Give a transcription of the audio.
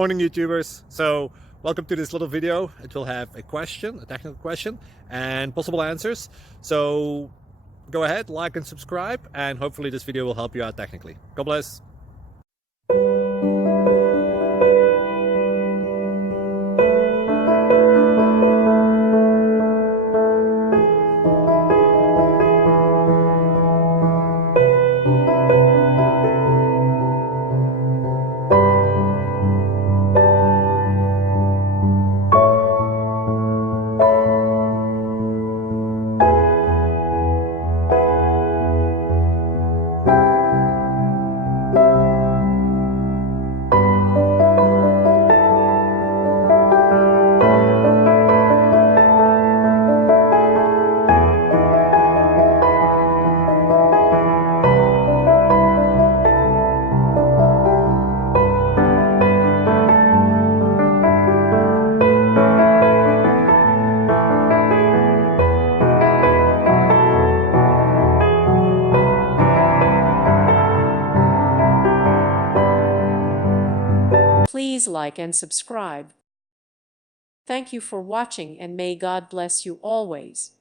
Morning YouTubers. So welcome to this little video. It will have a question, a technical question, and possible answers. So go ahead, like and subscribe, and hopefully this video will help you out technically. God bless. Please like and subscribe. Thank you for watching, and may God bless you always.